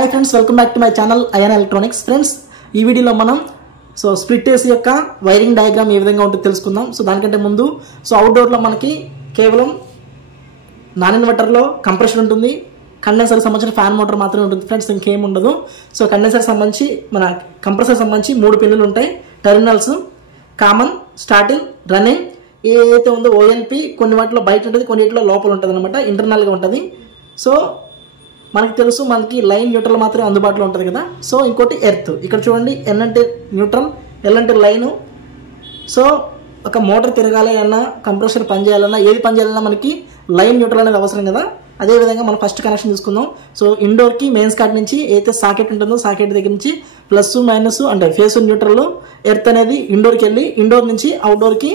Hi friends, welcome back to my channel Ayan electronics. Friends, ఈ వీడియోలో మనం స్ప్లిట్ ఏసీ యొక్క వైరింగ్ డయాగ్రామ్ ఏ విధంగా ఉంటుందో తెలుసుకుందాం. దానికంటే ముందు అవుట్డోర్లో మనకి కేవలం నాన్ ఇన్వర్టర్లో కంప్రెసర్ ఉంటుంది, కండెన్సర్కి సంబంధించిన ఫ్యాన్ మోటార్ మాత్రమే ఉంటుంది ఫ్రెండ్స్, ఇంకేం ఉండదు. కండెన్సర్ సంబంధించి మన కంప్రెసర్ సంబంధించి 3 పిన్నులు ఉంటాయి. Terminals common, starting, running. ఏదైతే ఉందో ఓఎల్పి కొన్ని వాటిలో బయట ఉంటుంది, కొన్నిటిలో లోపల ఉంటుంది అనమాట, ఇంటర్నల్గా ఉంటుంది. మనకి తెలుసు మనకి లైన్ న్యూట్రల్ మాత్రమే అందుబాటులో ఉంటుంది కదా. ఇంకోటి ఎర్త్. ఇక్కడ చూడండి, ఎన్ అంటే న్యూట్రల్, ఎల్ అంటే లైను. ఒక మోటార్ తిరగాలి అన్నా, కంప్రెసర్ పనిచేయాలన్నా, ఏది పనిచేయాలన్నా మనకి లైన్ న్యూట్రల్ అనేది అవసరం కదా. అదేవిధంగా మనం ఫస్ట్ కనెక్షన్ తీసుకుందాం. ఇండోర్కి మెయిన్స్ కార్డ్ నుంచి ఏదైతే సాకెట్ ఉంటుందో సాకెట్ దగ్గర నుంచి ప్లస్ మైనస్ అంటే ఫేస్ న్యూట్రల్, ఎర్త్ అనేది ఇండోర్కి వెళ్ళి ఇండోర్ నుంచి అవుట్డోర్కి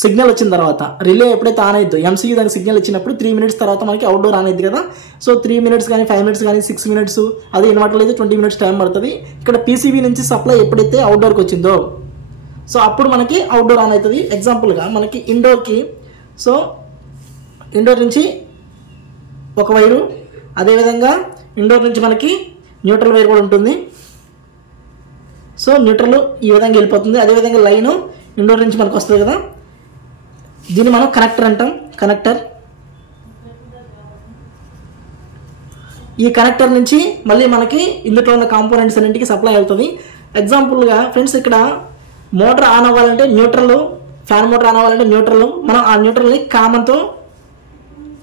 సిగ్నల్ వచ్చిన తర్వాత రిలే ఎప్పుడైతే ఆన్ అవుతుందో ఎంసీయూ దానికి సిగ్నల్ ఇచ్చినప్పుడు 3 minutes తర్వాత మనకి అవుట్డోర్ ఆన్ అవుతుంది కదా. 3 minutes కానీ 5 minutes కానీ 6 minutes, అదే ఇన్వర్టర్లో అయితే 20 minutes టైం పడుతుంది. ఇక్కడ పీసీబీ నుంచి సప్లై ఎప్పుడైతే అవుట్డోర్కి వచ్చిందో అప్పుడు మనకి అవుట్డోర్ ఆన్ అవుతుంది. ఎగ్జాంపుల్గా మనకి ఇండోర్కి ఇండోర్ నుంచి ఒక వైరు, అదేవిధంగా ఇండోర్ నుంచి మనకి న్యూట్రల్ వైర్ కూడా ఉంటుంది. న్యూట్రల్ ఈ విధంగా వెళ్ళిపోతుంది. అదేవిధంగా లైను ఇండోర్ నుంచి మనకు వస్తుంది కదా, దీన్ని మనం కనెక్టర్ అంటాం. కనెక్టర్, ఈ కనెక్టర్ నుంచి మళ్ళీ మనకి ఇందులో ఉన్న కాంపోనెంట్స్ అన్నింటికి సప్లై అవుతుంది. ఎగ్జాంపుల్గా ఫ్రెండ్స్, ఇక్కడ మోటార్ ఆన్ అవ్వాలంటే న్యూట్రల్, ఫ్యాన్ మోటార్ ఆన్ అవ్వాలంటే న్యూట్రల్, మనం ఆ న్యూట్రల్ని కామన్తో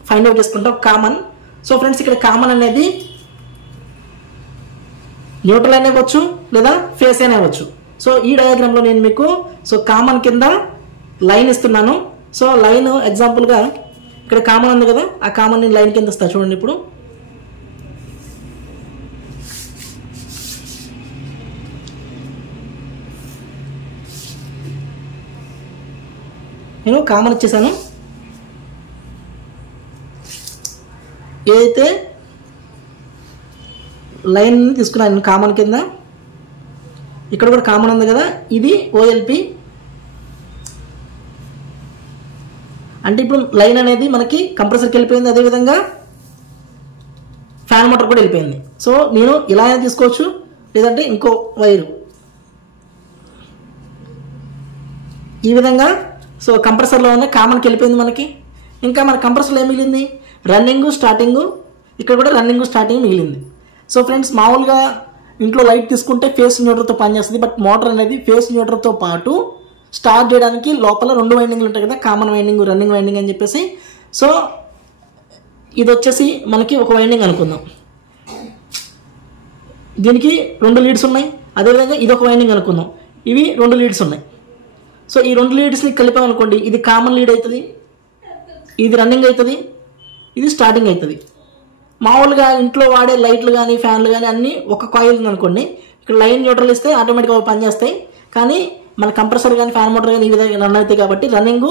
ఫైండ్ అవుట్ చేసుకుంటాం. కామన్. ఫ్రెండ్స్, ఇక్కడ కామన్ అనేది న్యూట్రల్ అనే అవ్వచ్చు లేదా ఫేస్ అనే అవ్వచ్చు. ఈ డయాగ్రామ్లో నేను మీకు కామన్ కింద లైన్ ఇస్తున్నాను. లైన్ ఎగ్జాంపుల్గా ఇక్కడ కామన్ ఉంది కదా, ఆ కామన్ నేను లైన్ కింద ఇస్తాను. చూడండి, ఇప్పుడు నేను కామన్ ఇచ్చేసాను. ఏదైతే లైన్ తీసుకున్నాను కామన్ కింద, ఇక్కడ కూడా కామన్ ఉంది కదా, ఇది ఓఎల్పి. అంటే ఇప్పుడు లైన్ అనేది మనకి కంప్రెసర్కి వెళ్ళిపోయింది, అదేవిధంగా ఫ్యాన్ మోటార్ కూడా వెళ్ళిపోయింది. నేను ఇలా అయినా తీసుకోవచ్చు, లేదంటే ఇంకో వైరు ఈ విధంగా. కంప్రెసర్లో ఉన్న కామన్కి వెళ్ళిపోయింది మనకి. ఇంకా మన కంప్రెసర్లో ఏం మిగిలింది? Running, starting. ఇక్కడ కూడా రన్నింగ్, స్టార్టింగ్ మిగిలింది. ఫ్రెండ్స్, మామూలుగా ఇంట్లో లైట్ తీసుకుంటే ఫేస్ న్యూట్రల్తో పనిచేస్తుంది. బట్ మోటార్ అనేది ఫేస్ న్యూట్రల్తో పాటు స్టార్ట్ చేయడానికి లోపల 2 వైండింగ్లు ఉంటాయి కదా, కామన్ వైండింగ్, రన్నింగ్ వైండింగ్ అని చెప్పేసి. ఇది వచ్చేసి మనకి ఒక వైండింగ్ అనుకుందాం. దీనికి 2 లీడ్స్ ఉన్నాయి. అదేవిధంగా ఇది ఒక వైండింగ్ అనుకుందాం, ఇవి 2 లీడ్స్ ఉన్నాయి. ఈ 2 లీడ్స్ని కలిపామనుకోండి, ఇది కామన్ లీడ్ అవుతుంది, ఇది రన్నింగ్ అవుతుంది, ఇది స్టార్టింగ్ అవుతుంది. మామూలుగా ఇంట్లో వాడే లైట్లు కానీ ఫ్యాన్లు కానీ అన్నీ ఒక కాయిల్ ఉందనుకోండి, ఇక్కడ లైన్ న్యూట్రల్ ఇస్తే ఆటోమేటిక్గా పనిచేస్తాయి. కానీ మన కంప్రెసర్ కానీ ఫ్యాన్ మోటార్ కానీ ఈ విధంగా రన్ అవుతాయి కాబట్టి రన్నింగ్,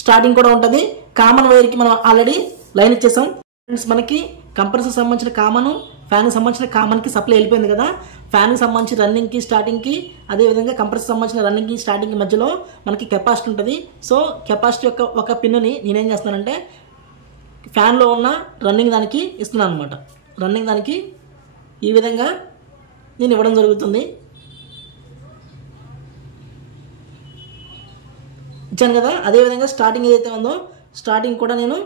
స్టార్టింగ్ కూడా ఉంటుంది. కామన్ వైర్కి మనం ఆల్రెడీ లైన్ ఇచ్చేసాం. ఫ్రెండ్స్, మనకి కంప్రెసర్ సంబంధించిన కామన్, ఫ్యాన్కి సంబంధించిన కామన్కి సప్లై వెళ్ళిపోయింది కదా. ఫ్యాన్కి సంబంధించి రన్నింగ్కి, స్టార్టింగ్కి, అదేవిధంగా కంప్రెసర్ సంబంధించిన రన్నింగ్కి, స్టార్టింగ్కి మధ్యలో మనకి కెపాసిటీ ఉంటుంది. కెపాసిటీ యొక్క ఒక పిన్నుని నేనేం చేస్తానంటే ఫ్యాన్లో ఉన్న రన్నింగ్ దానికి ఇస్తున్నాను అనమాట. రన్నింగ్ దానికి ఈ విధంగా నేను ఇవ్వడం జరుగుతుంది. ఇచ్చాను కదా. అదేవిధంగా స్టార్టింగ్ ఏదైతే ఉందో స్టార్టింగ్ కూడా నేను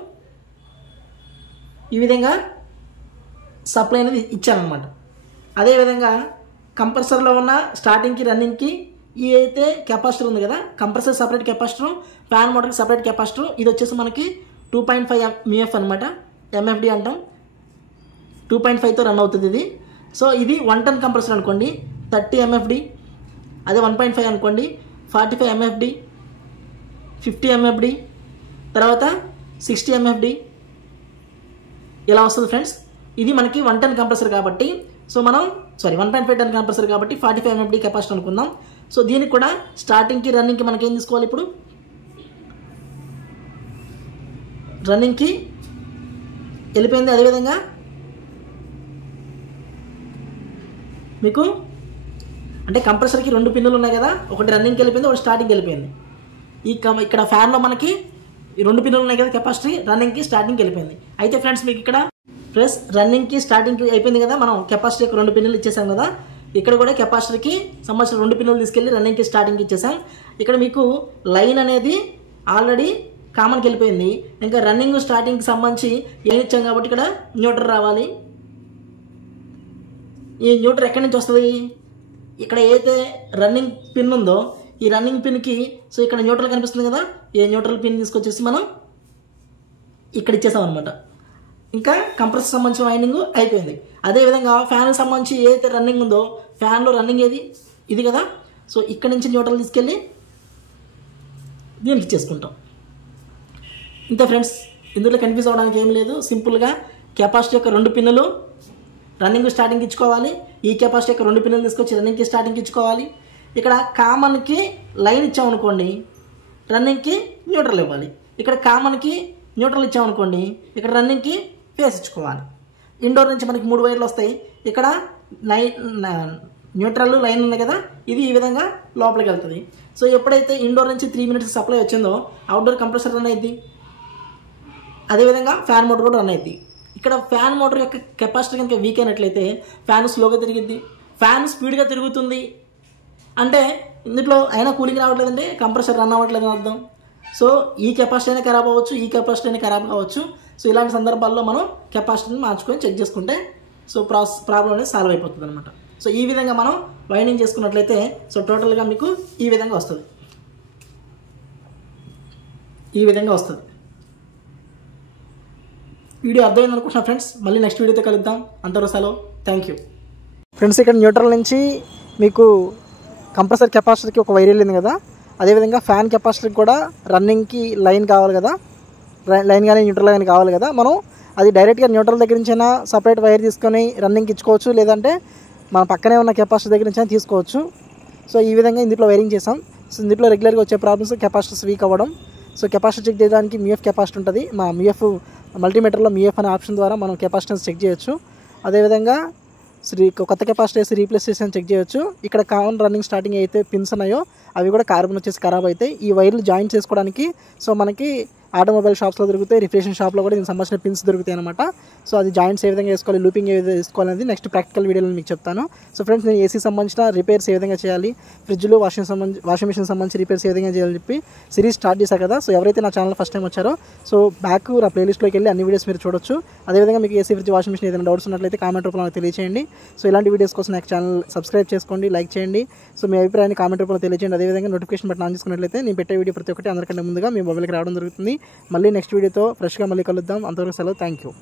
ఈ విధంగా సప్లై అనేది ఇచ్చాను అనమాట. అదేవిధంగా కంప్రెసర్లో ఉన్న స్టార్టింగ్కి, రన్నింగ్కి ఈ అయితే కెపాసిటర్ ఉంది కదా, కంప్రెసర్ సపరేట్ కెపాసిటర్, ఫ్యాన్ మోటార్కి సపరేట్ కెపాసిటర్. ఇది వచ్చేసి మనకి 2.5 MF అనమాట, ఎంఎఫ్డి అంటాం. 2.5తో రన్ అవుతుంది ఇది. ఇది 1 ton కంప్రెసర్ అనుకోండి, 30 MFD. అదే 1.5 అనుకోండి, 45 MFD, 50 MFD, తర్వాత 60 MFD ఇలా వస్తుంది ఫ్రెండ్స్. ఇది మనకి 1 ton కంప్రెసర్ కాబట్టి మనం 1.5 ton కంప్రెసర్ కాబట్టి 45 MFD కెపాసిటీ అనుకుందాం. దీనికి కూడా స్టార్టింగ్కి, రన్నింగ్కి మనకి ఏం తీసుకోవాలి? ఇప్పుడు రన్నింగ్కి వెళ్ళిపోయింది. అదేవిధంగా మీకు అంటే కంప్రెసర్కి 2 పిన్నులు ఉన్నాయి కదా, ఒకటి రన్నింగ్కి వెళ్ళిపోయింది, ఒకటి స్టార్టింగ్కి వెళ్ళిపోయింది. ఇక్కడ ఫ్యాన్లో మనకి 2 పిన్నులు ఉన్నాయి కదా కెపాసిటీ, రన్నింగ్కి, స్టార్టింగ్కి వెళ్ళిపోయింది. అయితే ఫ్రెండ్స్, మీకు ఇక్కడ ప్లస్ రన్నింగ్కి స్టార్టింగ్కి అయిపోయింది కదా, మనం కెపాసిటీకి 2 పిన్నులు ఇచ్చేసాం కదా. ఇక్కడ కూడా కెపాసిటర్కి సంబంధించిన 2 పిన్నులు తీసుకెళ్ళి రన్నింగ్కి స్టార్టింగ్కి ఇచ్చేసాం. ఇక్కడ మీకు లైన్ అనేది ఆల్రెడీ కామన్కి వెళ్ళిపోయింది. ఇంకా రన్నింగ్ స్టార్టింగ్కి సంబంధించి ఏం ఇచ్చాం కాబట్టి ఇక్కడ న్యూట్రల్ రావాలి. ఈ న్యూట్రల్ ఎక్కడి నుంచి వస్తుంది? ఇక్కడ ఏదైతే రన్నింగ్ పిన్ ఉందో ఈ రన్నింగ్ పిన్కి సో ఇక్కడ న్యూట్రల్ కనిపిస్తుంది కదా, ఈ న్యూట్రల్ పిన్ తీసుకొచ్చేసి మనం ఇక్కడ ఇచ్చేసాం అనమాట. ఇంకా కంప్రెసర్ సంబంధించిన వైండింగ్ అయిపోయింది. అదేవిధంగా ఫ్యాన్కి సంబంధించి ఏదైతే రన్నింగ్ ఉందో ఫ్యాన్లో రన్నింగ్ ఏది ఇది కదా, సో ఇక్కడ నుంచి న్యూట్రల్ తీసుకెళ్ళి దీనికి ఇచ్చేసుకుంటాం. ఇంతే ఫ్రెండ్స్, ఇందులో కన్ఫ్యూజ్ అవ్వడానికి ఏం లేదు. సింపుల్గా కెపాసిటీ యొక్క 2 పిన్నులు రన్నింగ్ స్టార్టింగ్ ఇచ్చుకోవాలి. ఈ కెపాసిటీ యొక్క 2 పిన్నులు తీసుకొచ్చి రన్నింగ్కి స్టార్టింగ్ ఇచ్చుకోవాలి. ఇక్కడ కామన్కి లైన్ ఇచ్చామనుకోండి, రన్నింగ్కి న్యూట్రల్ ఇవ్వాలి. ఇక్కడ కామన్కి న్యూట్రల్ ఇచ్చామనుకోండి, ఇక్కడ రన్నింగ్కి ఫేస్ ఇచ్చుకోవాలి. ఇండోర్ నుంచి మనకి 3 వైర్లు వస్తాయి. ఇక్కడ న్యూట్రల్ లైన్ ఉంది కదా, ఇది ఈ విధంగా లోపలికి వెళ్తుంది. సో ఎప్పుడైతే ఇండోర్ నుంచి 3 మినిట్స్ సప్లై వచ్చిందో అవుట్డోర్ కంప్రెసర్ రన్ అయింది. అదేవిధంగా ఫ్యాన్ మోటార్ కూడా రన్ అయింది. ఇక్కడ ఫ్యాన్ మోటార్ యొక్క కెపాసిటీ కనుక వీక్ అయినట్లయితే ఫ్యాన్ స్లోగా తిరిగిద్ది, ఫ్యాన్ స్పీడ్గా తిరుగుతుంది అంటే ఇందులో అయినా కూలింగ్ రావట్లేదంటే కంప్రెసర్ రన్ అవ్వట్లేదు అని అర్థం. సో ఈ కెపాసిటీ అయినా ఖరాబ్ అవ్వచ్చు, ఈ కెపాసిటీ అయినా ఖరాబ్ కావచ్చు. సో ఇలాంటి సందర్భాల్లో మనం కెపాసిటీని మార్చుకొని చెక్ చేసుకుంటే సో ప్రాబ్లం అనేది సాల్వ్ అయిపోతుంది అనమాట. సో ఈ విధంగా మనం వైండింగ్ చేసుకున్నట్లయితే సో టోటల్గా మీకు ఈ విధంగా వస్తుంది. వీడియో అర్థమైంది అనుకుంటున్నా ఫ్రెండ్స్. మళ్ళీ నెక్స్ట్ వీడియోతో కలుద్దాం. అంతవరకు సెలవు. Thank you friends. ఇక్కడ న్యూట్రల్ నుంచి మీకు కంప్రెసర్ కెపాసిటర్కి ఒక వైర్ వెళ్ళింది కదా, అదేవిధంగా ఫ్యాన్ కెపాసిటర్కి కూడా రన్నింగ్కి లైన్ కావాలి కదా, లైన్ కానీ న్యూట్రల్ కానీ కావాలి కదా. మనం అది డైరెక్ట్గా న్యూట్రల్ దగ్గర నుంచైనా సపరేట్ వైర్ తీసుకొని రన్నింగ్కి ఇచ్చుకోవచ్చు, లేదంటే మన పక్కనే ఉన్న కెపాసిటర్ దగ్గర నుంచి తీసుకోవచ్చు. సో ఈ విధంగా ఇందులో వైరింగ్ చేసాం. సో ఇందులో రెగ్యులర్గా వచ్చే ప్రాబ్లమ్స్ కెపాసిటర్స్ వీక్ అవ్వడం. సో కెపాసిటర్ చెక్ చేయడానికి MUF కెపాసిటర్ ఉంటుంది. మా MUF మల్టీమీటర్లో MUF అనే ఆప్షన్ ద్వారా మనం కెపాసిటెన్స్ చెక్ చేయొచ్చు. అదేవిధంగా కొత్త కెపాసిటర్స్ రీప్లేస్ చేసి చెక్ చేయొచ్చు. ఇక్కడ కామన్ రన్నింగ్ స్టార్టింగ్ అయితే పిన్స్ ఉన్నాయో అవి కూడా కార్బన్ వచ్చేసి ఖరాబ్ అవుతాయి. ఈ వైర్లు జాయిన్ చేసుకోవడానికి సో మనకి ఆటోమొబైల్ షాప్స్లో దొరుకుతాయి, రిఫ్రిజరేషన్ షాప్లో కూడా దీనికి సంబంధించిన పిన్స్ దొరుకుతాయి అనమాట. సో అది జాయింట్స్ ఏ విధంగా వేసుకోవాలి, లూపింగ్ ఏ విధంగా వేసుకోవాలి అనేది నెక్స్ట్ ప్రాక్టికల్ వీడియోలో మీకు చెప్తాను. సో ఫ్రెండ్స్, నేను ఏసీ సంబంధించిన రిపేర్స్ ఏ విధంగా చేయాలి, ఫ్రిడ్జ్లో వాషింగ్ మిషన్ సంబంధించి రిపేర్స్ ఏ విధంగా చేయాలని చెప్పి సిరీస్ స్టార్ట్ చేశాను కదా. సో ఎవరైతే నా ఛానల్ ఫస్ట్ టైం వచ్చారో సో బ్యాక్ నా ప్లేలిస్ట్లోకి వెళ్ళి అన్ని వీడియోస్ మీరు చూడొచ్చు. అదేవిధంగా మీకు ఏసీ, ఫ్రిడ్జ్, వాషింగ్ మిషన్ ఏదైనా డౌట్స్ ఉన్నట్లయితే కామెంట్ రూపంలో నాకు తెలియజేయండి. సో ఇలాంటి వీడియోస్ కోసం నాకు ఛానల్ సబ్స్క్రైబ్ చేసుకోండి, లైక్ చేయండి. సో మీ అభిప్రాయాన్ని కామెంట్ రూపంలో తెలియజేయండి. అదేవిధంగా నోటిఫికేషన్ బటన్ ఆన్ చేసుకున్నట్లయితే నేను పెట్టే వీడియో ప్రతి ఒక్కటి అందరికంటే ముందుగా మీ మొబైల్కి రావడం జరుగుతుంది. మళ్ళీ నెక్స్ట్ వీడియోతో ఫ్రెష్గా మళ్ళీ కలుద్దాం. అంతవరకు సెలవు. Thank you.